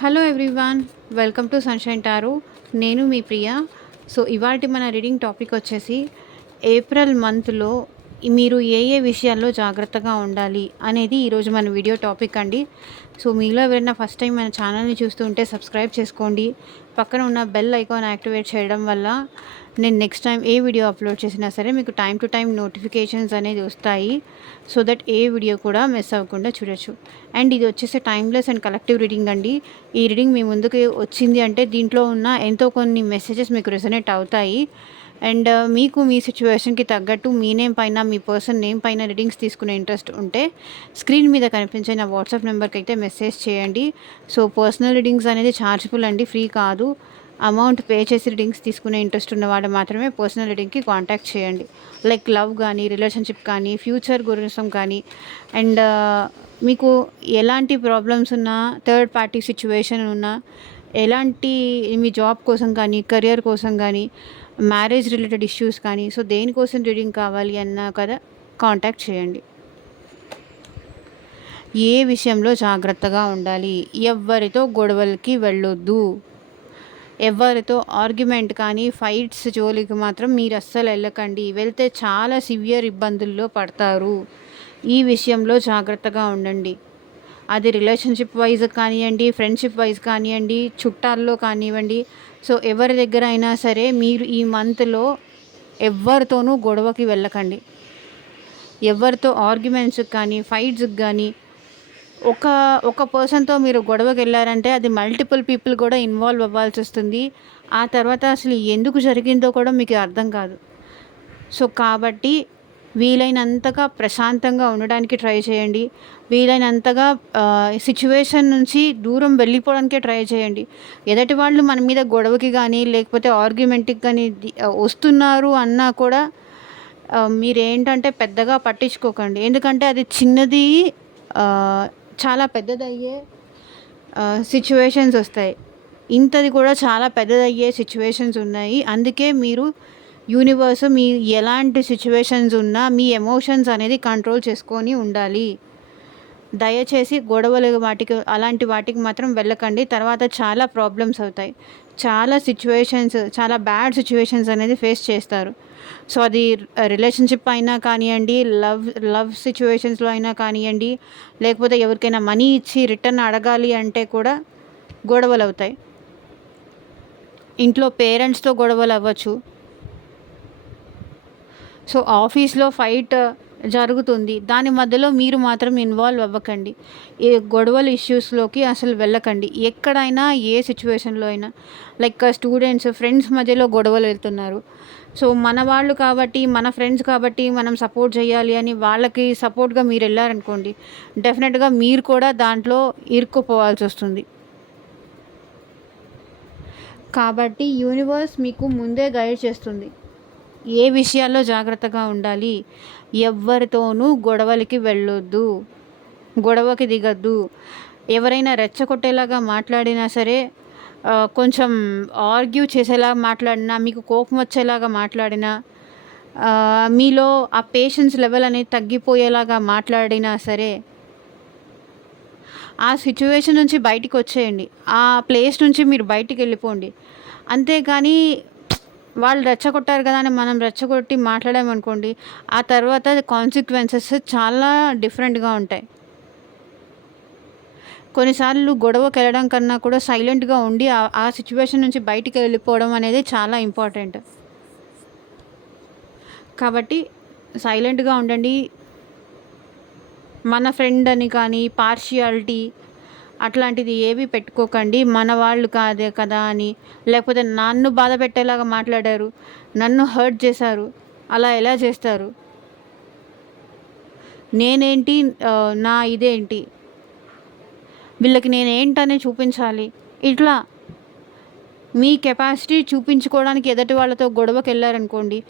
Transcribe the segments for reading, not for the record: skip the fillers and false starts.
Hello everyone, welcome to sunshine tarot. నేను మీ ప్రియ. So ఇవాల్టి మన రీడింగ్ టాపిక్ వచ్చేసి ఏప్రిల్ మంత్లో మీరు ఏ ఏ విషయాల్లో జాగ్రత్తగా ఉండాలి అనేది ఈరోజు మన వీడియో టాపిక్ అండి. సో మీలో ఎవరైనా ఫస్ట్ టైం మన ఛానల్ని చూస్తూ ఉంటే సబ్స్క్రైబ్ చేసుకోండి. పక్కన ఉన్న బెల్ ఐకాన్ యాక్టివేట్ చేయడం వల్ల నేను నెక్స్ట్ టైం ఏ వీడియో అప్లోడ్ చేసినా సరే మీకు టైం టు టైం నోటిఫికేషన్స్ అనేది వస్తాయి. సో దట్ ఏ వీడియో కూడా మిస్ అవ్వకుండా చూడొచ్చు. అండ్ ఇది వచ్చేసి టైమ్లెస్ అండ్ కలెక్టివ్ రీడింగ్ అండి. ఈ రీడింగ్ మీ ముందుకు వచ్చింది అంటే దీంట్లో ఉన్న ఎంతో కొన్ని మెసేజెస్ మీకు రెసనేట్ అవుతాయి. అండ్ మీకు మీ సిచ్యువేషన్కి తగ్గట్టు మీ నేమ్ పైన, మీ పర్సన్ నేమ్ పైన రీడింగ్స్ తీసుకునే ఇంట్రెస్ట్ ఉంటే స్క్రీన్ మీద కనిపించే నా వాట్సాప్ నెంబర్కి అయితే మెసేజ్ చేయండి. సో పర్సనల్ రీడింగ్స్ అనేది ఛార్జబుల్ అండి, ఫ్రీ కాదు. అమౌంట్ పే చేసి రీడింగ్స్ తీసుకునే ఇంట్రెస్ట్ ఉన్న వాళ్ళు మాత్రమే పర్సనల్ రీడింగ్కి కాంటాక్ట్ చేయండి. లైక్ లవ్ కానీ, రిలేషన్షిప్ కానీ, ఫ్యూచర్ గురించి కానీ, అండ్ మీకు ఎలాంటి ప్రాబ్లమ్స్ ఉన్నా, థర్డ్ పార్టీ సిచ్యువేషన్ ఉన్నా, ఎలాంటి మీ జాబ్ కోసం కానీ, కెరియర్ కోసం కానీ, మ్యారేజ్ రిలేటెడ్ ఇష్యూస్ కానీ, సో దేనికోసం రీడింగ్ కావాలి అన్నా కదా కాంటాక్ట్ చేయండి. ఏ విషయంలో జాగ్రత్తగా ఉండాలి? ఎవ్వరితో గొడవలకి వెళ్ళొద్దు. ఎవరితో ఆర్గ్యుమెంట్ కానీ, ఫైట్స్ జోలికి మాత్రం మీరు అస్సలు వెళ్ళకండి. వెళ్తే చాలా సివియర్ ఇబ్బందుల్లో పడతారు. ఈ విషయంలో జాగ్రత్తగా ఉండండి. అది రిలేషన్షిప్ వైజ్ కానివ్వండి, ఫ్రెండ్షిప్ వైజ్ కానివ్వండి, చుట్టాల్లో కానివ్వండి. సో ఎవరి దగ్గర అయినా సరే మీరు ఈ మంత్లో ఎవరితోనూ గొడవకి వెళ్ళకండి. ఎవరితో ఆర్గ్యుమెంట్స్కి కానీ, ఫైట్స్కి కానీ, ఒక ఒక పర్సన్తో మీరు గొడవకి వెళ్ళారంటే అది మల్టిపుల్ పీపుల్ కూడా ఇన్వాల్వ్ అవ్వాల్సి వస్తుంది. ఆ తర్వాత అసలు ఎందుకు జరిగిందో కూడా మీకు అర్థం కాదు. సో కాబట్టి వీలైనంతగా ప్రశాంతంగా ఉండడానికి ట్రై చేయండి. వీలైనంతగా సిచ్యువేషన్ నుంచి దూరం వెళ్ళిపోవడానికే ట్రై చేయండి. ఎదుటి వాళ్ళు మన మీద గొడవకి కానీ, లేకపోతే ఆర్గ్యుమెంట్కి కానీ వస్తున్నారు అన్నా కూడా మీరేంటంటే పెద్దగా పట్టించుకోకండి. ఎందుకంటే అది చిన్నది చాలా పెద్దదయ్యే సిచ్యువేషన్స్ వస్తాయి. ఇంతది కూడా చాలా పెద్దదయ్యే సిచ్యువేషన్స్ ఉన్నాయి. అందుకే మీరు యూనివర్స్ మీ ఎలాంటి సిచ్యువేషన్స్ ఉన్నా మీ ఎమోషన్స్ అనేది కంట్రోల్ చేసుకొని ఉండాలి. దయచేసి గొడవలు వాటికి అలాంటి వాటికి మాత్రం వెళ్ళకండి. తర్వాత చాలా ప్రాబ్లమ్స్ అవుతాయి. చాలా సిచ్యువేషన్స్, చాలా బ్యాడ్ సిచ్యువేషన్స్ అనేది ఫేస్ చేస్తారు. సో అది రిలేషన్షిప్ అయినా కానివ్వండి, లవ్ సిచ్యువేషన్స్లో అయినా కానివ్వండి, లేకపోతే ఎవరికైనా మనీ ఇచ్చి రిటర్న్ అడగాలి అంటే కూడా గొడవలు అవుతాయి. ఇంట్లో పేరెంట్స్తో గొడవలు అవ్వచ్చు. సో ఆఫీస్లో ఫైట్ జరుగుతుంది, దాని మధ్యలో మీరు మాత్రం ఇన్వాల్వ్ అవ్వకండి. ఏ గొడవల ఇష్యూస్లోకి అసలు వెళ్ళకండి. ఎక్కడైనా ఏ సిచ్యువేషన్లో అయినా లైక్ స్టూడెంట్స్, ఫ్రెండ్స్ మధ్యలో గొడవలు వెళ్తున్నారు. సో మన వాళ్ళు కాబట్టి, మన ఫ్రెండ్స్ కాబట్టి మనం సపోర్ట్ చేయాలి అని వాళ్ళకి సపోర్ట్గా మీరు వెళ్ళారనుకోండి, డెఫినెట్గా మీరు కూడా దాంట్లో ఇరుక్కుపోవాల్సి వస్తుంది. కాబట్టి యూనివర్స్ మీకు ముందే గైడ్ చేస్తుంది ఏ విషయాల్లో జాగ్రత్తగా ఉండాలి. ఎవ్వరితోనూ గొడవలకి వెళ్ళొద్దు, గొడవకి దిగద్దు. ఎవరైనా రెచ్చగొట్టేలాగా మాట్లాడినా సరే, కొంచెం ఆర్గ్యూ చేసేలా మాట్లాడినా, మీకు కోపం వచ్చేలాగా మాట్లాడినా, మీలో ఆ పేషెన్స్ లెవెల్ అనేది తగ్గిపోయేలాగా మాట్లాడినా సరే, ఆ సిచ్యువేషన్ నుంచి బయటికి వచ్చేయండి. ఆ ప్లేస్ నుంచి మీరు బయటికి వెళ్ళిపోండి. అంతేగాని వాళ్ళు రెచ్చగొట్టారు కదా అని మనం రెచ్చగొట్టి మాట్లాడామనుకోండి, ఆ తర్వాత కాన్సిక్వెన్సెస్ చాలా డిఫరెంట్గా ఉంటాయి. కొన్నిసార్లు గొడవకి వెళ్ళడం కన్నా కూడా సైలెంట్గా ఉండి ఆ సిచ్యువేషన్ నుంచి బయటికి వెళ్ళిపోవడం అనేది చాలా ఇంపార్టెంట్. కాబట్టి సైలెంట్గా ఉండండి. మన ఫ్రెండ్ అని కానీ పార్షియాలిటీ అట్లాంటిది ఏవి పెట్టుకోకండి. మన వాళ్ళు కాదే కదా అని, లేకపోతే నన్ను బాధ పెట్టేలాగా మాట్లాడారు, నన్ను హర్ట్ చేశారు, అలా ఎలా చేస్తారు, నేనేంటి, నా ఇదేంటి, వీళ్ళకి నేనేంటనే చూపించాలి, ఇట్లా మీ కెపాసిటీ చూపించుకోవడానికి ఎదుటి వాళ్ళతో గొడవకి వెళ్ళారనుకోండి,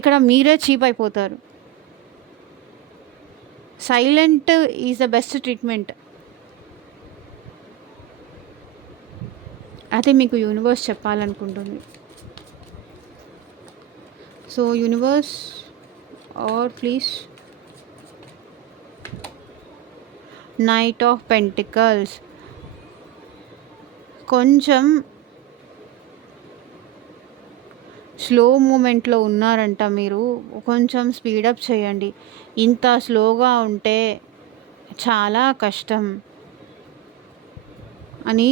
ఇక్కడ మీరే చీప్ అయిపోతారు. Silent is the best treatment. అదే మీకు యూనివర్స్ చెప్పాలనుకుంటుంది. So universe are please knight of pentacles, కొంచెం స్లో మూమెంట్‌లో ఉన్నారంట మీరు. కొంచెం స్పీడప్ చేయండి. ఇంత స్లోగా ఉంటే చాలా కష్టం అని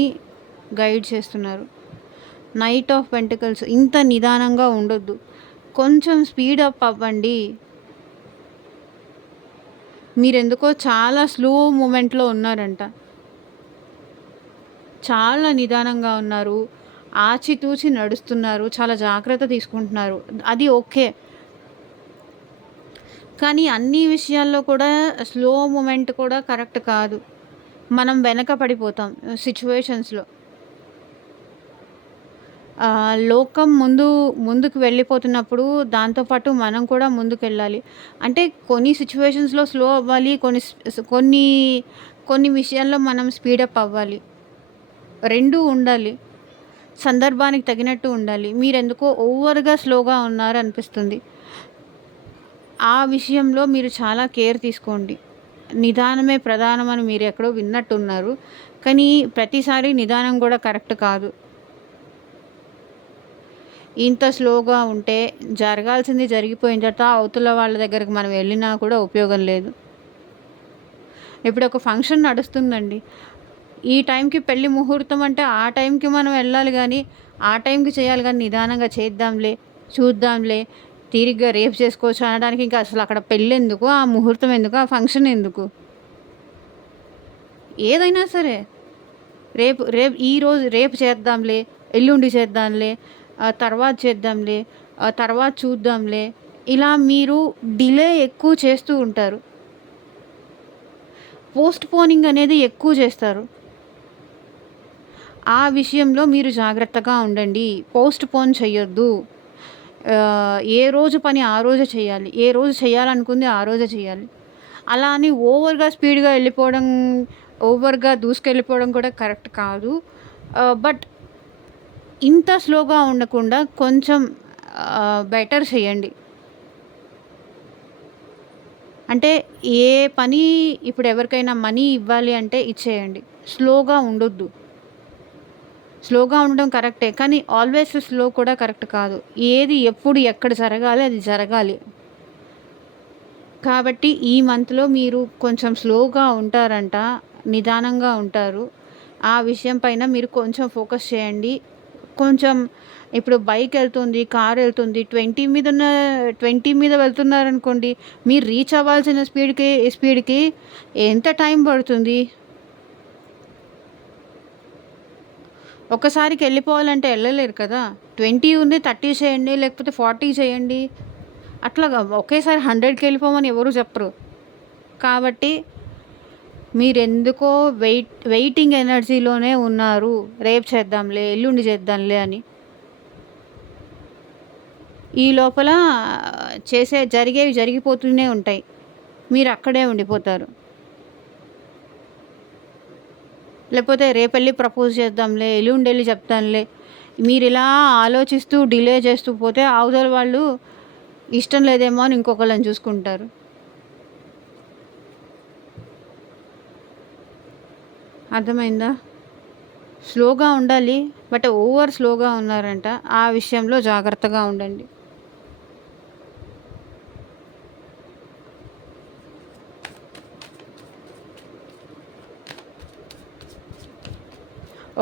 గైడ్ చేస్తున్నారు. నైట్ ఆఫ్ పెంటికల్స్ ఇంత నిదానంగా ఉండొద్దు. కొంచెం స్పీడప్ అవ్వండి. మీరెందుకో చాలా స్లో మూమెంట్‌లో ఉన్నారంట. చాలా నిదానంగా ఉన్నారు. ఆచితూచి నడుస్తున్నారు. చాలా జాగ్రత్త తీసుకుంటున్నారు. అది ఓకే. కానీ అన్ని విషయాల్లో కూడా స్లో మూమెంట్ కూడా కరెక్ట్ కాదు. మనం వెనక పడిపోతాం సిట్యుయేషన్స్‌లో. లోకం ముందుకు వెళ్ళిపోతున్నప్పుడు దాంతో పాటు మనం కూడా ముందుకెళ్ళాలి. అంటే కొన్ని సిట్యుయేషన్స్‌లో స్లో అవ్వాలి. కొన్ని విషయాల్లో మనం స్పీడప్ అవ్వాలి. 2 ఉండాలి. సందర్భానికి తగినట్టు ఉండాలి. మీరెందుకో ఓవర్‌గా స్లోగా ఉన్నారనిపిస్తుంది. ఆ విషయంలో మీరు చాలా కేర్ తీసుకోండి. నిదానమే ప్రధానం అని మీరెక్కడో విన్నట్టున్నారు. కానీ ప్రతిసారి నిదానం గూడా కరెక్ట్ కాదు. ఇంత స్లోగా ఉంటే జరగాల్సింది జరిగిపోయిన తర్వాత అవతల వాళ్ళ దగ్గరికి మనం వెళ్ళినా కూడా ఉపయోగం లేదు. ఇప్పుడు ఒక ఫంక్షన్ నడుస్తుందండి. ఈ టైంకి పెళ్లి ముహూర్తం అంటే ఆ టైంకి మనం వెళ్ళాలి గానీ, ఆ టైంకి చేయాలి గానీ నిదానంగా చేద్దాంలే, చూద్దాంలే, తీరిగ్గా రేపు చేసుకోవచ్చు అనడానికి ఇంకా అసలు అక్కడ పెళ్ళెందుకు? ఆ ముహూర్తం ఎందుకు? ఆ ఫంక్షన్ ఎందుకు? ఏదైనా సరే రేపు రేపు ఈరోజు రేపు చేద్దాంలే, ఎల్లుండి చేద్దాంలే, తర్వాత చేద్దాంలే, తర్వాత చూద్దాంలే, ఇలా మీరు డిలే ఎక్కువ చేస్తూ ఉంటారు. పోస్ట్‌పోనింగ్ అనేది ఎక్కువ చేస్తారు. ఆ విషయంలో మీరు జాగ్రత్తగా ఉండండి. పోస్ట్‌పోన్ చెయ్యొద్దు. ఏ రోజు పని ఆ రోజే చేయాలి. ఏ రోజు చేయాలనుకుంది ఆ రోజే చేయాలి. అలా అని ఓవర్‌గా స్పీడ్‌గా వెళ్ళిపోవడం, ఓవర్‌గా దూసుకెళ్ళిపోవడం కూడా కరెక్ట్ కాదు. బట్ ఇంత స్లోగా ఉండకుండా కొంచెం బెటర్ చేయండి. అంటే ఏ పని ఇప్పుడు ఎవరికైనా మనీ ఇవ్వాలి అంటే ఇచ్చేయండి. స్లోగా ఉండొద్దు. స్లోగా ఉండడం కరెక్టే. కానీ ఆల్వేస్ స్లో కూడా కరెక్ట్ కాదు. ఏది ఎప్పుడు ఎక్కడ జరగాలి అది జరగాలి. కాబట్టి ఈ మంత్‌లో మీరు కొంచెం స్లోగా ఉంటారంట. నిదానంగా ఉంటారు. ఆ విషయం పైన మీరు కొంచెం ఫోకస్ చేయండి. కొంచెం ఇప్పుడు బైకెళ్తుంది, కారెళ్తుంది. 20 మీద వెళ్తున్నారనుకోండి. మీరు రీచ్ అవ్వాల్సిన స్పీడ్‌కి ఎంత టైం పడుతుంది? ఒక్కసారికి ఎళ్ళిపోవాలంటే ఎళ్ళలేరు కదా! 20 ఉంది 30 చేయండి. లేకపోతే 40 చేయండి. అట్లాగా ఒకేసారి 100కి వెళ్ళిపోమని ఎవరు చెప్పరు. కాబట్టి మీరెందుకో వెయిటింగ్ ఎనర్జీలోనే ఉన్నారు. రేపు చేద్దాంలే, ఎల్లుండి చేద్దాంలే అని. ఈ లోపల జరిగేవి జరిగిపోతూనే ఉంటాయి. మీరక్కడే ఉండిపోతారు. లేకపోతే రేపెళ్ళి ప్రపోజ్ చేద్దాంలే, ఎల్లుండెళ్ళి చెప్తానులే. మీరిలా ఆలోచిస్తూ డిలే చేస్తూ పోతే అవతల వాళ్ళు ఇష్టం లేదేమో అని ఇంకొకళ్ళని చూసుకుంటారు. అర్థమైందా? స్లోగా ఉండాలి. బట్ ఓవర్ స్లోగా ఉన్నారంట. ఆ విషయంలో జాగ్రత్తగా ఉండండి.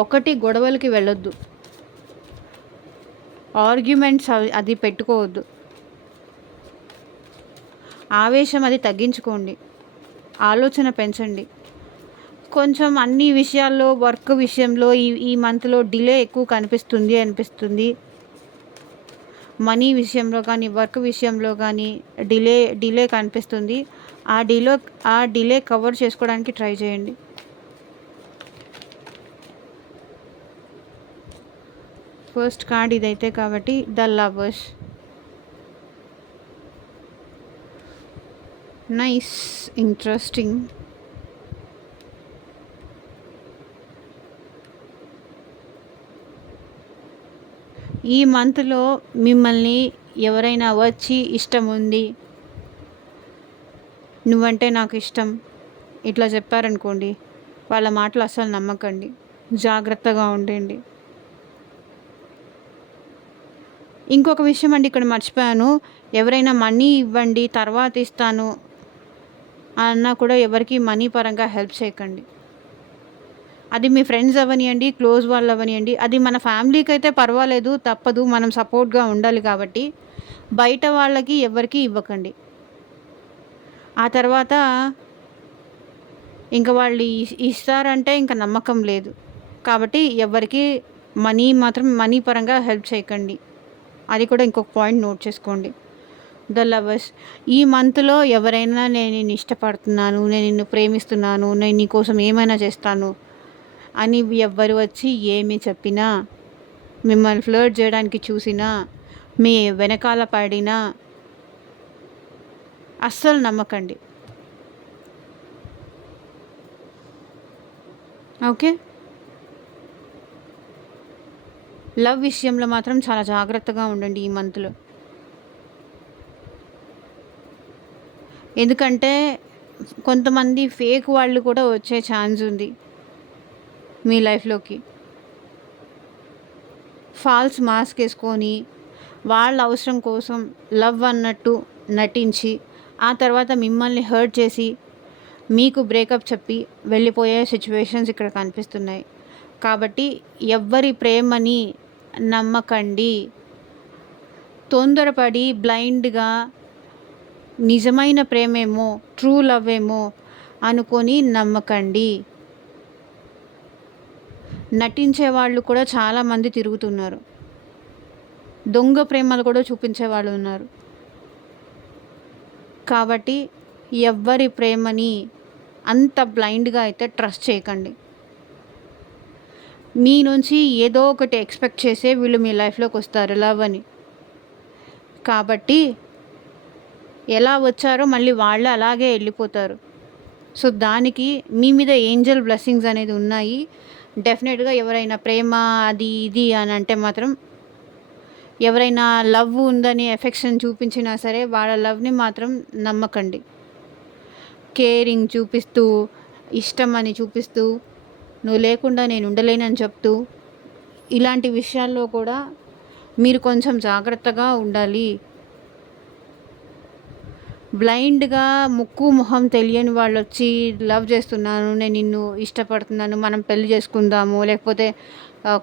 ఒకటి గొడవలకి వెళ్ళొద్దు. ఆర్గ్యుమెంట్స్ అది పెట్టుకోవద్దు. ఆవేశం అది తగ్గించుకోండి. ఆలోచన పెంచండి. కొంచెం అన్ని విషయాల్లో వర్క్ విషయంలో ఈ మంత్‌లో డిలే ఎక్కువ అనిపిస్తుంది. మనీ విషయంలో కానీ, వర్క్ విషయంలో కానీ డిలే కనిపిస్తుంది. ఆ డిలే కవర్ చేసుకోవడానికి ట్రై చేయండి. ఫస్ట్ కార్డ్ ఇదైతే కాబట్టి ద లవర్స్. నైస్. ఇంట్రెస్టింగ్. ఈ మంత్‌లో మిమ్మల్ని ఎవరైనా వచ్చి ఇష్టం ఉంది, నువ్వంటే నాకు ఇష్టం ఇట్లా చెప్పారనుకోండి, వాళ్ళ మాటలు అస్సలు నమ్మకండి. జాగ్రత్తగా ఉండండి. ఇంకొక విషయం అండి, ఇక్కడ మర్చిపోయాను. ఎవరైనా మనీ ఇవ్వండి తర్వాత ఇస్తాను అన్నా కూడా ఎవరికీ మనీ పరంగా హెల్ప్ చేయకండి. అది మీ ఫ్రెండ్స్ అవ్వనియండి, క్లోజ్ వాళ్ళు అవ్వనియండి. అది మన ఫ్యామిలీకైతే పర్వాలేదు, తప్పదు. మనం సపోర్ట్‌గా ఉండాలి కాబట్టి, బయట వాళ్ళకి ఎవ్వరికీ ఇవ్వకండి. ఆ తర్వాత ఇంక వాళ్ళు ఇస్తారంటే ఇంక నమ్మకం లేదు. కాబట్టి ఎవ్వరికీ మనీ పరంగా హెల్ప్ చేయకండి. అది కూడా ఇంకొక పాయింట్ నోట్ చేసుకోండి. ద లవర్స్, ఈ మంత్‌లో ఎవరైనా నేను నిన్ను ఇష్టపడుతున్నాను, నేను నిన్ను ప్రేమిస్తున్నాను, నేను నీ కోసం ఏమైనా చేస్తాను అని ఎవ్వరు వచ్చి ఏమి చెప్పినా, మిమ్మల్ని ఫ్లర్ట్ చేయడానికి చూసినా, మీ వెనకాల పడినా అస్సలు నమ్మకండి. ఓకే. లవ్ విషయంలో మాత్రం చాలా జాగ్రత్తగా ఉండండి ఈ మంత్‌లో. ఎందుకంటే కొంతమంది ఫేక్ వాళ్ళు కూడా వచ్చే ఛాన్స్ ఉంది మీ లైఫ్‌లోకి. ఫాల్స్ మాస్క్ ఏసుకొని, వాళ్ళ అవసరం కోసం లవ్ అన్నట్టు నటించి, ఆ తర్వాత మిమ్మల్ని హర్ట్ చేసి, మీకు బ్రేకప్ చెప్పి వెళ్ళిపోయే సిట్యుయేషన్స్ ఇక్కడ కనిపిస్తున్నాయి. కాబట్టి ఎవ్వరి ప్రేమని నమ్మకండి. తొందరపడి బ్లైండ్‌గా నిజమైన ప్రేమేమో, ట్రూ లవ్ ఏమో అనుకొని నమ్మకండి. నటించే వాళ్ళు కూడా చాలామంది తిరుగుతున్నారు. దొంగ ప్రేమలు కూడా చూపించే వాళ్ళు ఉన్నారు. కాబట్టి ఎవ్వరి ప్రేమని అంత బ్లైండ్‌గా అయితే ట్రస్ట్ చేయకండి. మీ నుంచి ఏదో ఒకటి ఎక్స్‌పెక్ట్ చేసే వీళ్ళు మీ లైఫ్‌లోకి వస్తారు లవ్ అని. కాబట్టి ఎలా వచ్చారో మళ్ళీ వాళ్ళే అలాగే వెళ్ళిపోతారు. సో, దానికి మీ మీద ఏంజెల్ బ్లెస్సింగ్స్ అనేది ఉన్నాయి. డెఫినెట్‌గా ఎవరైనా ప్రేమ అది ఇది అని అంటే మాత్రం, ఎవరైనా లవ్ ఉందని ఎఫెక్షన్ చూపించినా సరే వాళ్ళ లవ్‌ని మాత్రం నమ్మకండి. కేరింగ్ చూపిస్తూ, ఇష్టం అని చూపిస్తూ, నువ్వు లేకుండా నేను ఉండలేనని చెప్తూ, ఇలాంటి విషయాల్లో కూడా మీరు కొంచెం జాగ్రత్తగా ఉండాలి. బ్లైండ్‌గా ముక్కు, మొహం తెలియని వాళ్ళొచ్చి లవ్ చేస్తున్నాను, నేను నిన్ను ఇష్టపడుతున్నాను, మనం పెళ్లి చేసుకుందాము, లేకపోతే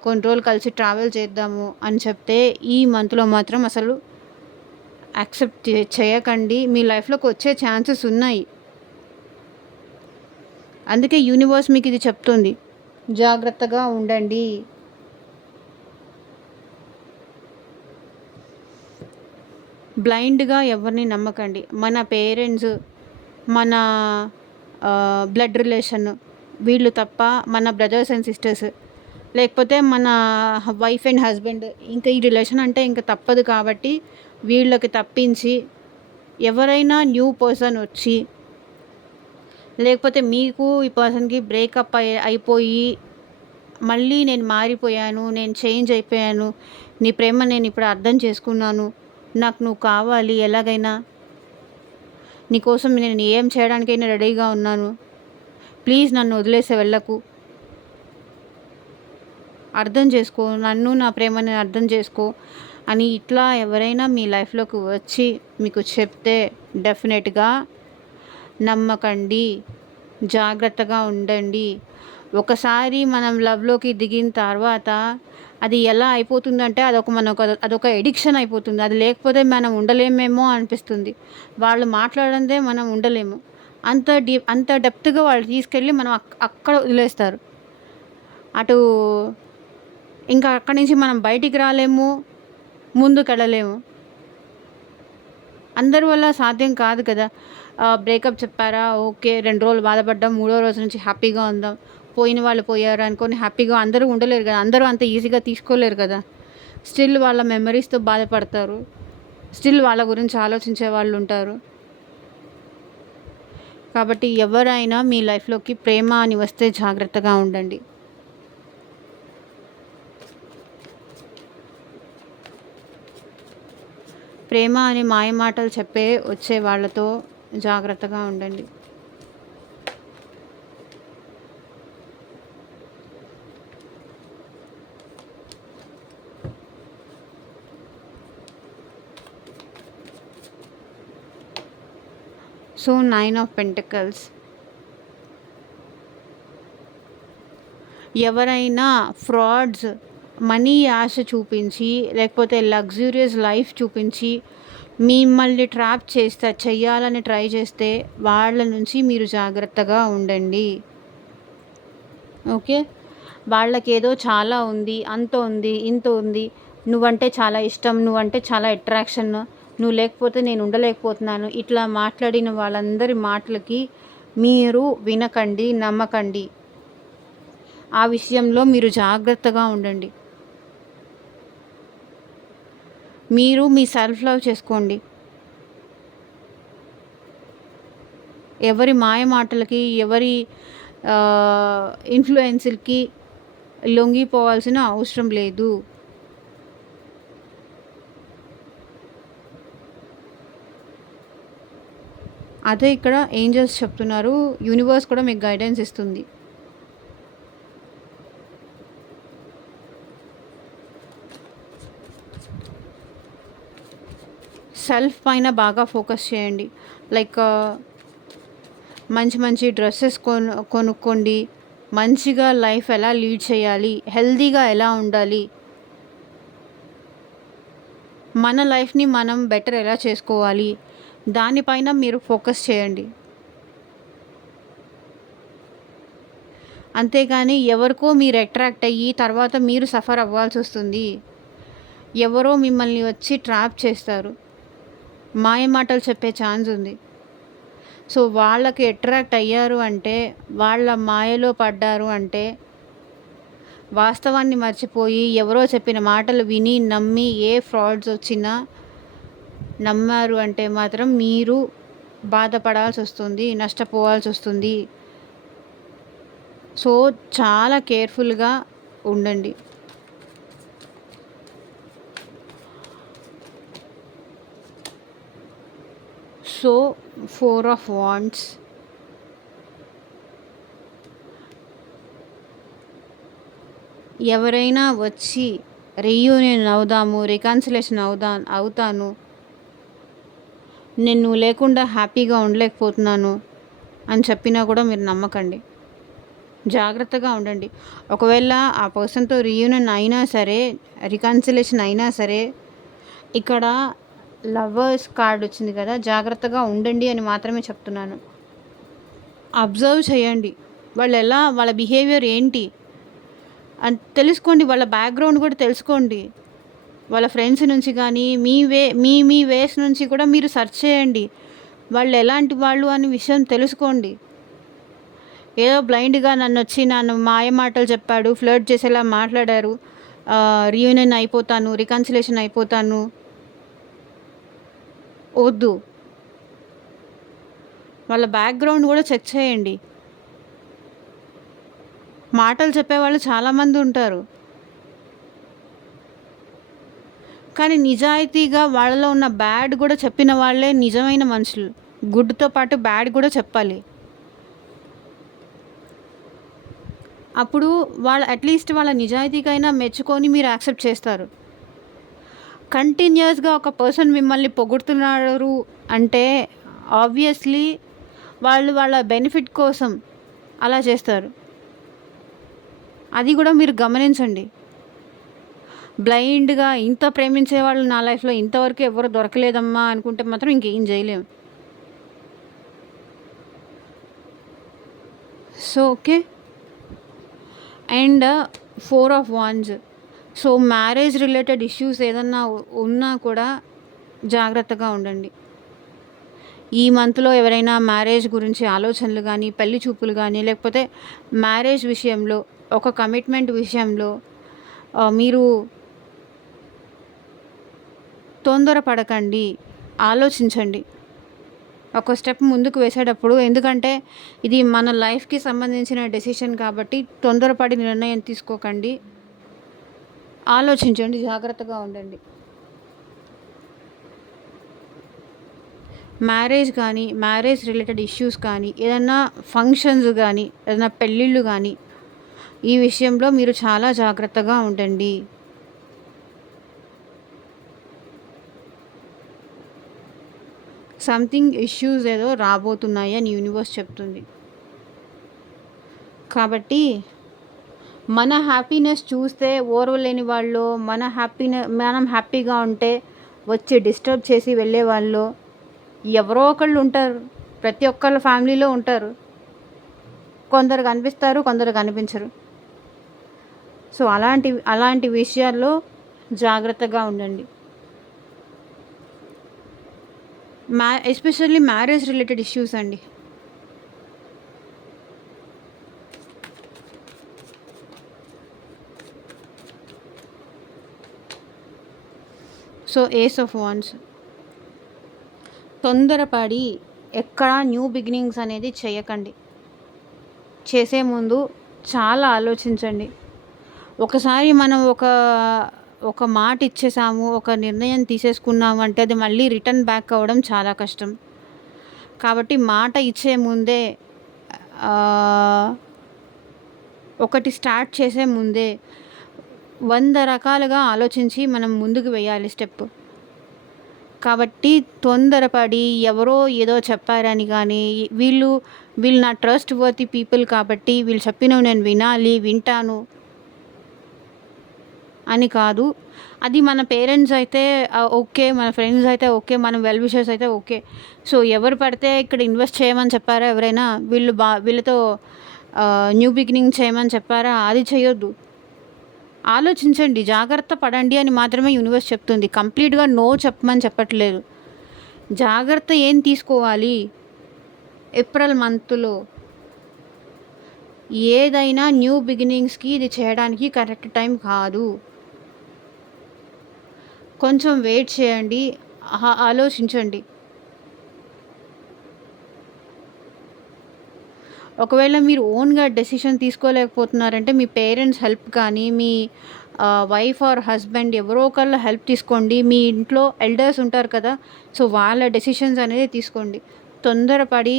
కొన్ని రోజులు కలిసి ట్రావెల్ చేద్దాము అని చెప్తే ఈ మంత్‌లో మాత్రం అసలు యాక్సెప్ట్ చేయకండి. మీ లైఫ్‌లోకి వచ్చే ఛాన్సెస్ ఉన్నాయి. అందుకే యూనివర్స్ మీకు ఇది చెప్తుంది. జాగ్రత్తగా ఉండండి. బ్లైండ్‌గా ఎవరిని నమ్మకండి. మన పేరెంట్స్, మన బ్లడ్ రిలేషన్ వీళ్ళు తప్ప, మన బ్రదర్స్ అండ్ సిస్టర్స్, లేకపోతే మన వైఫ్ అండ్ హస్బెండ్, ఇంకా ఈ రిలేషన్ అంటే ఇంక తప్పదు కాబట్టి వీళ్ళకి తప్పించి ఎవరైనా న్యూ పర్సన్ వచ్చి, లేకపోతే మీకు ఈ పర్సన్‌కి బ్రేకప్ అయిపోయి మళ్ళీ నేను మారిపోయాను, నేను చేంజ్ అయిపోయాను, నీ ప్రేమ నేను ఇప్పుడు అర్థం చేసుకున్నాను, నాకు నువ్వు కావాలి ఎలాగైనా, నీకోసం నేను ఏం చేయడానికైనా రెడీగా ఉన్నాను, ప్లీజ్ నన్ను వదిలేసి వెళ్ళకు, అర్థం చేసుకో, నన్ను నా ప్రేమని అర్థం చేసుకో అని ఇట్లా ఎవరైనా మీ లైఫ్‌లోకి వచ్చి మీకు చెప్తే డెఫినెట్‌గా నమ్మకండి. జాగ్రత్తగా ఉండండి. ఒకసారి మనం లవ్‌లోకి దిగిన తర్వాత అది ఎలా అయిపోతుందంటే అదొక ఎడిక్షన్ అయిపోతుంది. అది లేకపోతే మనం ఉండలేమేమో అనిపిస్తుంది. వాళ్ళు మాట్లాడందే మనం ఉండలేము. అంత డెప్త్‌గా వాళ్ళు తీసుకెళ్ళి మనం అక్కడ వదిలేస్తారు. అటు ఇంకా అక్కడి నుంచి మనం బయటికి రాలేము, ముందుకెళ్ళలేము. అందరి వల్ల సాధ్యం కాదు కదా! బ్రేకప్ చెప్పారా, ఓకే. 2 రోజులు బాధపడ్డాం, మూడో రోజు నుంచి హ్యాపీగా ఉందాం. పోయిన వాళ్ళు పోయారు అనుకోని హ్యాపీగా అందరూ ఉండలేరు కదా! అందరూ అంత ఈజీగా తీసుకోలేరు కదా! స్టిల్ వాళ్ళ మెమరీస్‌తో బాధపడతారు. స్టిల్ వాళ్ళ గురించి ఆలోచించే వాళ్ళు ఉంటారు. కాబట్టి ఎవరైనా మీ లైఫ్‌లోకి ప్రేమ అని వస్తే జాగ్రత్తగా ఉండండి. ప్రేమ అని మాయమాటలు చెప్పే వచ్చే వాళ్ళతో జాగ్రత్తగా ఉండండి. So 9 of pentacles. ఎవరైనా ఫ్రాడ్స్ మనీ ఆశ చూపించి, లేకపోతే లగ్జూరియస్ లైఫ్ చూపించి మిమ్మల్ని ట్రాప్ చెయ్యాలని ట్రై చేస్తే వాళ్ళ నుంచి మీరు జాగ్రత్తగా ఉండండి. ఓకే. వాళ్ళకేదో చాలా ఉంది, అంత ఉంది, ఇంత ఉంది, నువ్వంటే చాలా ఇష్టం, నువ్వంటే చాలా అట్రాక్షన్, నువ్వు లేకపోతే నేను ఉండలేకపోతున్నాను, ఇట్లా మాట్లాడిన వాళ్ళందరి మాటలకి మీరు వినకండి, నమ్మకండి. ఆ విషయంలో మీరు జాగ్రత్తగా ఉండండి. మీరు మీ సెల్ఫ్ లవ్ చేసుకోండి. ఎవరి మాయ మాటలకి, ఎవరి ఇన్ఫ్లుయెన్స్‌లకి లొంగిపోవాల్సిన అవసరం లేదు. అదే ఇక్కడ ఏంజెల్స్ చెప్తున్నారు. యూనివర్స్ కూడా మీకు గైడెన్స్ ఇస్తుంది. సెల్ఫ్ పైన బాగా ఫోకస్ చేయండి. లైక్ మంచి మంచి డ్రెస్సెస్ కొనుక్కోండి. మంచిగా లైఫ్ ఎలా లీడ్ చేయాలి, హెల్తీగా ఎలా ఉండాలి, మన లైఫ్ని మనం బెటర్ ఎలా చేసుకోవాలి, దానిపైన మీరు ఫోకస్ చేయండి. అంతేగాని ఎవరికో మీరు అట్రాక్ట్ అయ్యి తర్వాత మీరు సఫర్ అవ్వాల్సి వస్తుంది. ఎవరో మిమ్మల్ని వచ్చి ట్రాప్ చేస్తారు, మాయ మాటలు చెప్పే ఛాన్స్ ఉంది. సో వాళ్ళకి అట్రాక్ట్ అయ్యారు అంటే, వాళ్ళ మాయలో పడ్డారు అంటే, వాస్తవాన్ని మర్చిపోయి ఎవరో చెప్పిన మాటలు విని నమ్మి ఏ ఫ్రాడ్స్ వచ్చినా నమ్మారు అంటే మాత్రం మీరు బాధపడాల్సి వస్తుంది, నష్టపోవాల్సి వస్తుంది. సో చాలా కేర్ఫుల్గా ఉండండి. So 4 of wands. ఎవరైనా వచ్చి రీయూనియన్ అవుదాము, రికన్సిలేషన్ అవుతాను, నేను లేకుండా హ్యాపీగా ఉండలేకపోతున్నాను అని చెప్పినా కూడా మీరు నమ్మకండి. జాగ్రత్తగా ఉండండి. ఒకవేళ ఆ పర్సన్తో రీయూనియన్ అయినా సరే, రికన్సిలేషన్ అయినా సరే, ఇక్కడ లవర్స్ కార్డ్ వచ్చింది కదా, జాగ్రత్తగా ఉండండి అని మాత్రమే చెప్తున్నాను. అబ్జర్వ్ చేయండి, వాళ్ళ బిహేవియర్ ఏంటి అని తెలుసుకోండి. వాళ్ళ బ్యాక్గ్రౌండ్ కూడా తెలుసుకోండి. వాళ్ళ ఫ్రెండ్స్ నుంచి కానీ మీ వేస్ నుంచి కూడా మీరు సెర్చ్ చేయండి. వాళ్ళు ఎలాంటి వాళ్ళు అనే విషయం తెలుసుకోండి. ఏదో బ్లైండ్గా నన్ను మాయ మాటలు చెప్పాడు, ఫ్లర్ట్ చేసేలా మాట్లాడారు, రీయూనియన్ అయిపోతాను, రికన్సిలేషన్ అయిపోతాను, వద్దు. వాళ్ళ బ్యాక్గ్రౌండ్ కూడా చెక్ చేయండి. మాటలు చెప్పేవాళ్ళు చాలామంది ఉంటారు, కానీ నిజాయితీగా వాళ్ళలో ఉన్న బ్యాడ్ కూడా చెప్పిన వాళ్ళే నిజమైన మనుషులు. గుడ్తో పాటు బ్యాడ్ కూడా చెప్పాలి. అప్పుడు అట్లీస్ట్ వాళ్ళ నిజాయితీకైనా మెచ్చుకొని మీరు యాక్సెప్ట్ చేస్తారు. కంటిన్యూస్గా ఒక పర్సన్ మిమ్మల్ని పొగుడుతున్నారు అంటే ఆబ్వియస్లీ వాళ్ళ బెనిఫిట్ కోసం అలా చేస్తారు. అది కూడా మీరు గమనించండి. బ్లైండ్గా ఇంత ప్రేమించే వాళ్ళు నా లైఫ్లో ఇంతవరకు ఎవరు దొరకలేదమ్మా అనుకుంటే మాత్రం ఇంకేం చేయలేము. So okay. And 4 of wands. So marriage related issues ఏదన్నా ఉన్నా కూడా జాగ్రత్తగా ఉండండి. ఈ మంత్లో ఎవరైనా మ్యారేజ్ గురించి ఆలోచనలు కానీ, పెళ్లి చూపులు కానీ, లేకపోతే మ్యారేజ్ విషయంలో, ఒక కమిట్మెంట్ విషయంలో మీరు తొందరపడకండి, ఆలోచించండి ఒక స్టెప్ ముందుకు వేసేటప్పుడు. ఎందుకంటే ఇది మన లైఫ్కి సంబంధించిన డెసిషన్ కాబట్టి తొందరపడి నిర్ణయం తీసుకోకండి, ఆలోచించండి, జాగ్రత్తగా ఉండండి. మ్యారేజ్ కానీ, మ్యారేజ్ రిలేటెడ్ ఇష్యూస్ కానీ, ఏదైనా ఫంక్షన్స్ కానీ, ఏదైనా పెళ్ళిళ్ళు కానీ, ఈ విషయంలో మీరు చాలా జాగ్రత్తగా ఉండండి. సంథింగ్ ఇష్యూస్ ఏదో రాబోతున్నాయి అని యూనివర్స్ చెప్తుంది. కాబట్టి మన హ్యాపీనెస్ చూస్తే ఓర్వలేని వాళ్ళు, మనం హ్యాపీగా ఉంటే వచ్చి డిస్టర్బ్ చేసి వెళ్ళే వాళ్ళు ఎవరో ఒకళ్ళు ఉంటారు. ప్రతి ఒక్కళ్ళ ఫ్యామిలీలో ఉంటారు. కొందరు కనిపిస్తారు, కొందరు కనిపించరు. సో అలాంటి విషయాల్లో జాగ్రత్తగా ఉండండి. ఎస్పెషల్లీ మ్యారేజ్ రిలేటెడ్ ఇష్యూస్ అండి. సో ఏస్ ఆఫ్ వాండ్స్, తొందరపడి ఎక్కడ న్యూ బిగినింగ్స్ అనేది చేయకండి. చేసే ముందు చాలా ఆలోచించండి. ఒకసారి మనం ఒక మాట ఇచ్చేసాము, ఒక నిర్ణయం తీసేసుకున్నాము అంటే అది మళ్ళీ రిటర్న్ బ్యాక్ అవ్వడం చాలా కష్టం. కాబట్టి మాట ఇచ్చే ముందే, ఒకటి స్టార్ట్ చేసే ముందే 100 రకాలుగా ఆలోచించి మనం ముందుకు వేయాలి స్టెప్. కాబట్టి తొందరపడి ఎవరో ఏదో చెప్పారని కానీ, వీళ్ళు నా ట్రస్ట్ వర్తీ పీపుల్ కాబట్టి వీళ్ళు చెప్పినవి నేను వింటాను అని కాదు. అది మన పేరెంట్స్ అయితే ఓకే, మన ఫ్రెండ్స్ అయితే ఓకే, మన వెల్ విషర్స్ అయితే ఓకే. సో ఎవరు పడితే ఇక్కడ ఇన్వెస్ట్ చేయమని చెప్పారా ఎవరైనా, వీళ్ళతో న్యూ బిగినింగ్ చేయమని చెప్పారా, అది చేయొద్దు. ఆలోచించండి, జాగ్రత్త పడండి అని మాత్రమే యూనివర్స్ చెప్తుంది. కంప్లీట్గా నో చెప్పమని చెప్పట్లేదు. జాగ్రత్త ఏం తీసుకోవాలి, ఏప్రిల్ మంత్లో ఏదైనా న్యూ బిగినింగ్స్కి ఇది చేయడానికి కరెక్ట్ టైం కాదు. కొంచెం వెయిట్ చేయండి, ఆలోచించండి. ఒకవేళ మీరు ఓన్గా డెసిషన్ తీసుకోలేకపోతున్నారంటే మీ పేరెంట్స్ హెల్ప్ కానీ, మీ వైఫ్ ఆర్ హస్బెండ్ ఎవరో ఒకళ్ళ హెల్ప్ తీసుకోండి. మీ ఇంట్లో ఎల్డర్స్ ఉంటారు కదా, సో వాళ్ళ డెసిషన్స్ అనేది తీసుకోండి. తొందరపడి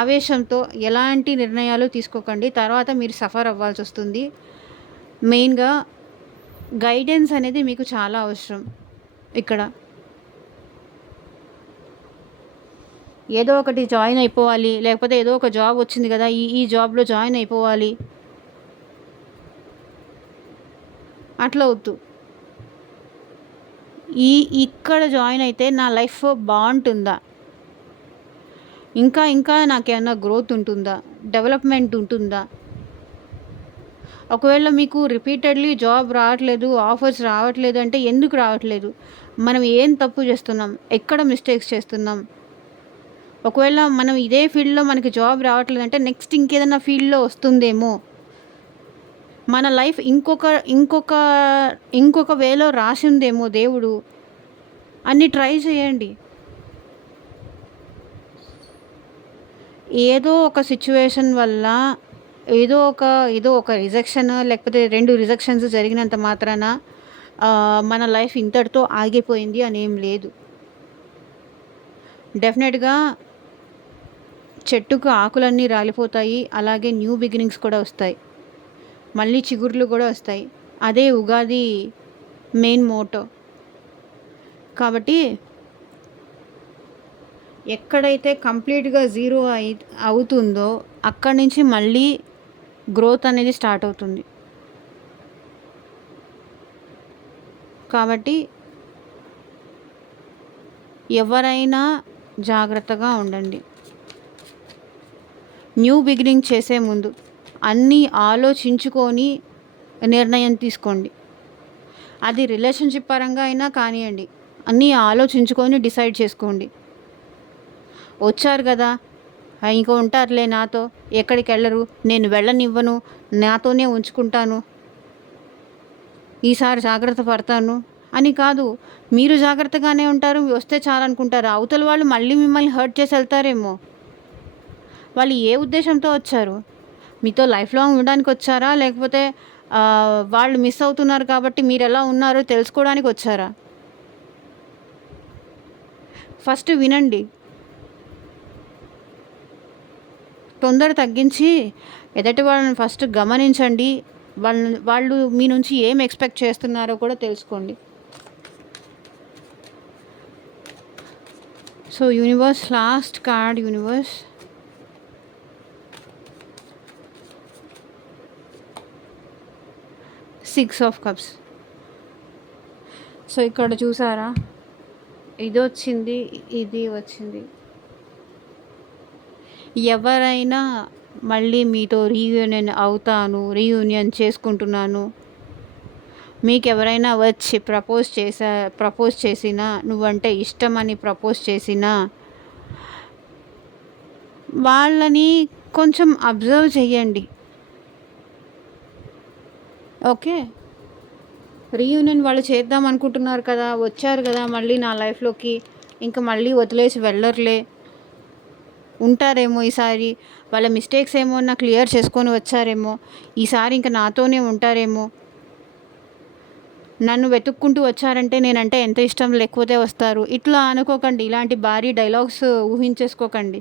ఆవేశంతో ఎలాంటి నిర్ణయాలు తీసుకోకండి, తర్వాత మీరు సఫర్ అవ్వాల్సి వస్తుంది. మెయిన్గా గైడెన్స్ అనేది మీకు చాలా అవసరం. ఇక్కడ ఏదో ఒకటి జాయిన్ అయిపోవాలి, లేకపోతే ఏదో ఒక జాబ్ వచ్చింది కదా, ఈ జాబ్లో జాయిన్ అయిపోవాలి అట్లా వద్దు. ఇక్కడ జాయిన్ అయితే నా లైఫ్ బాగుంటుందా, ఇంకా నాకేమన్నా గ్రోత్ ఉంటుందా, డెవలప్మెంట్ ఉంటుందా. ఒకవేళ మీకు రిపీటెడ్లీ జాబ్ రావట్లేదు, ఆఫర్స్ రావట్లేదు అంటే ఎందుకు రావట్లేదు, మనం ఏం తప్పు చేస్తున్నాం, ఎక్కడ మిస్టేక్స్ చేస్తున్నాం. ఒకవేళ మనం ఇదే ఫీల్డ్లో మనకి జాబ్ రావట్లేదు అంటే నెక్స్ట్ ఇంకేదైనా ఫీల్డ్లో వస్తుందేమో. మన లైఫ్ ఇంకొక వేలో రాసిందేమో దేవుడు. అన్నీ ట్రై చేయండి. ఏదో ఒక సిచ్యువేషన్ వల్ల ఏదో ఒక రిజెక్షన్, లేకపోతే 2 రిజెక్షన్స్ జరిగినంత మాత్రాన మన లైఫ్ ఇంతటితో ఆగిపోయింది అనేం లేదు. డెఫినెట్గా చెట్టుకు ఆకులన్నీ రాలిపోతాయి, అలాగే న్యూ బిగినింగ్స్ కూడా వస్తాయి, మళ్ళీ చిగుర్లు కూడా వస్తాయి. అదే ఉగాది మెయిన్ మోటో. కాబట్టి ఎక్కడైతే కంప్లీట్గా జీరో అవుతుందో అక్కడి నుంచి మళ్ళీ గ్రోత్ అనేది స్టార్ట్ అవుతుంది. కాబట్టి ఎవరైనా జాగ్రత్తగా ఉండండి. న్యూ బిగినింగ్ చేసే ముందు అన్నీ ఆలోచించుకొని నిర్ణయం తీసుకోండి. అది రిలేషన్షిప్ పరంగా అయినా కానివ్వండి, అన్నీ ఆలోచించుకొని డిసైడ్ చేసుకోండి. వచ్చారు కదా, ఇంకో ఉంటారులే నాతో, ఎక్కడికి వెళ్ళరు, నేను వెళ్ళనివ్వను, నాతోనే ఉంచుకుంటాను, ఈసారి జాగ్రత్త పడతాను అని కాదు. మీరు జాగ్రత్తగానే ఉంటారు, వస్తే చాలనుకుంటారు. అవతల వాళ్ళు మళ్ళీ మిమ్మల్ని హర్ట్ చేసి వెళ్తారేమో. వాళ్ళు ఏ ఉద్దేశంతో వచ్చారు, మీతో లైఫ్ లాంగ్ ఉండడానికి వచ్చారా, లేకపోతే వాళ్ళు మిస్ అవుతున్నారు కాబట్టి మీరు ఎలా ఉన్నారో తెలుసుకోవడానికి వచ్చారా? ఫస్ట్ వినండి, తొందర తగ్గించి ఎదుటి వాళ్ళని ఫస్ట్ గమనించండి. వాళ్ళు మీ నుంచి ఏం ఎక్స్పెక్ట్ చేస్తున్నారో కూడా తెలుసుకోండి. So universe, last card universe. Six of cups. So ఇక్కడ చూసారా, ఇది వచ్చింది, ఇది వచ్చింది. ఎవరైనా మళ్ళీ మీతో రీయూనియన్ అవుతాను, రీయూనియన్ చేసుకుంటున్నాను, మీకు ఎవరైనా వచ్చి ప్రపోజ్ చేసినా, నువ్వంటే ఇష్టమని ప్రపోజ్ చేసినా, వాళ్ళని కొంచెం అబ్జర్వ్ చేయండి. ఓకే, రీయూనియన్ వాళ్ళు చేద్దాం అనుకుంటున్నారు కదా, వచ్చారు కదా మళ్ళీ నా లైఫ్లోకి, ఇంకా మళ్ళీ వదిలేసి వెళ్ళర్లే, ఉంటారేమో ఈసారి, వాళ్ళ మిస్టేక్స్ ఏమో నాకు క్లియర్ చేసుకొని వచ్చారేమో, ఈసారి ఇంకా నాతోనే ఉంటారేమో, నన్ను వెతుక్కుంటూ వచ్చారంటే నేనంటే ఎంత ఇష్టం లేకపోతే వస్తారు, ఇట్లా అనుకోకండి. ఇలాంటి భారీ డైలాగ్స్ ఊహించేసుకోకండి.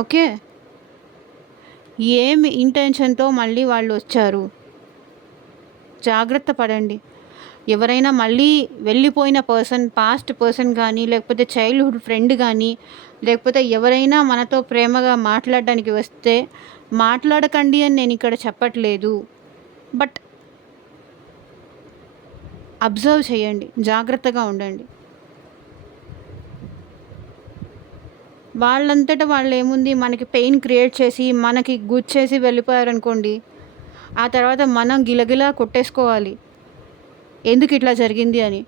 ఓకే, ఏమి ఇంటెన్షన్తో మళ్ళీ వాళ్ళు వచ్చారు, జాగ్రత్త పడండి. ఎవరైనా మళ్ళీ వెళ్ళిపోయిన పర్సన్, పాస్ట్ పర్సన్ కానీ, లేకపోతే చైల్డ్హుడ్ ఫ్రెండ్ కానీ, లేకపోతే ఎవరైనా మనతో ప్రేమగా మాట్లాడడానికి వస్తే మాట్లాడకండి అని నేను ఇక్కడ చెప్పట్లేదు, బట్ అబ్జర్వ్ చేయండి, జాగ్రత్తగా ఉండండి. వాళ్ళంతటా వాళ్ళు ఏముంది, మనకి పెయిన్ క్రియేట్ చేసి మనకి గుచ్చేసి వెళ్ళిపోయారనుకోండి, ఆ తర్వాత మనం గిలగిలా కొట్టేసుకోవాలి ఎందుకు ఇట్లా జరిగింది అని.